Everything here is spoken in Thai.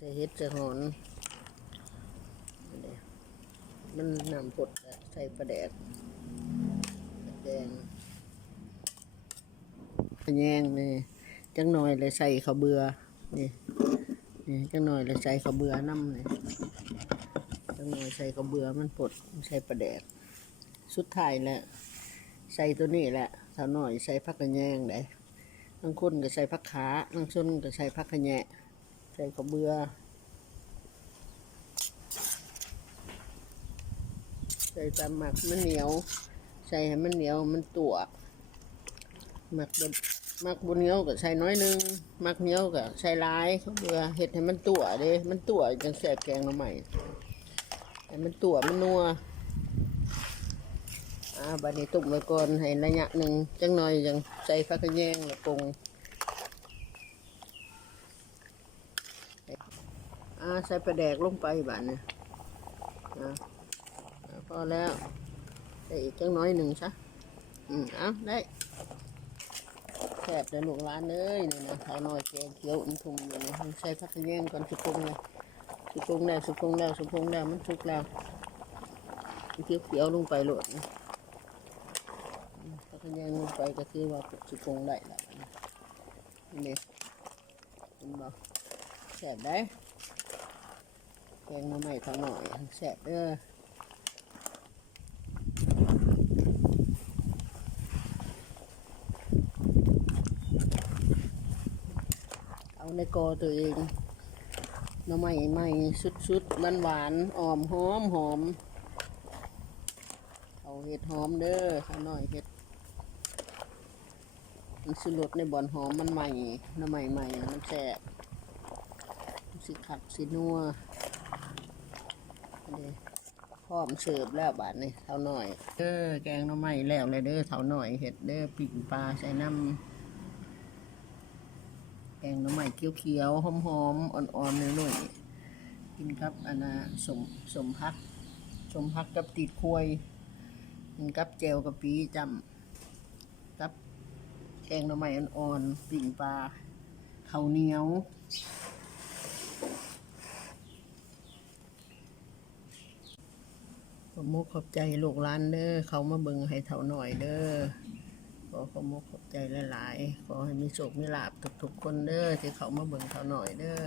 ใส่เฮ็ดใส่หอนมันน้ำผดใส่ปลาแดกปลาแดงแยงนี่จังหน่อยเลยใส่ข้าวเบือนี่นี่จังหน่อยเลยใส่ข้าวเบือน้ำนี่จังหน่อยใส่ข้าวเบือมันผดใส่ปลาแดกสุดท้ายแหละใส่ตัวนี้แหละเท่าหน่อยใส่ผักกระแยงได้บางคนก็ใส่ผักขาบางคนก็ใส่ผักกระแยะ ใส่ข้าวเบือใส่ตามหมักมันเหนียว ใส่ให้มันเหนียวมันตัวหมักบนหมักบนเหนียวก็ใส่น้อยหนึงหมักเหนียวก็ใส่หลายเขาเบื่อเห็ดให้มันตัวเด้มันตัวจังแสบแกงหน่อใหม่ให้มันตัวมันนัวอ่าบัดนี้ตุ่มไว้ก่อนให้ระยะหนึ่งจังหน่อยจังใส่ผักกระแยงแล้วปรุงอ่า ใส่ปลาแดกลงไปบาดเนี่ยพอแล้วได้อีกจังน้อยหนึ่งซะอืมเอาได้แซ่บเดี๋ยวลูกร้านเลยนี่นะข้าวน้อยแกงเขียวอุ่นทุ่มอยู่นี่ใส่ผักกระเยงก่อนสุกงเลยสุกงแล้วสุกงแล้วสุกงแล้วมันสุกแล้วเขียวเขียวลงไปโหลดนะอืมผักกระเยงลงไปก็คือว่าสุกงได้แล้วนี่เห็นบ่แซ่บได้ แกงมาใหม่ข้าวหน่อยแซ่บเด้อเอาในกอตัวเองน้ำใหม่ใหม่สุดสุดหวานหวานอ่อมหอมหอมเอาเห็ดหอมเด้อข้าหน่อยเห็ดมันสุรสในบ่อนหอมมันใหม่น้ำใหม่ใหม่มันแสบสิขัดสินัว พร้อมเสิร์ฟแล้วบาดนี้เท่าหน่อยเด้อแกงน้ำใหม่แล้วเลยเด้อเท่าหน่อยเห็ดเด้อปิ่งปลาใส่น้ำแกงน่อไม้เขียวๆหอมๆอ่อนๆหน่อยๆกินครับอันน่ะสมสมพักสมพักกับติดควยกินกับแจวกับปีจำกับแกงน่อไม้อ่อนๆปิ่งปลาข้าวเหนียวขอ มุกขอบใจลูกหลานเด้อเขามาเบิ่งให้เท่าหน่อยเด้อขอขอมกขอบใจหลายๆขอให้มีโชคมีลาบทุกๆคนเด้อที่เขามาเบิ่งเขาหน่อยเด้อ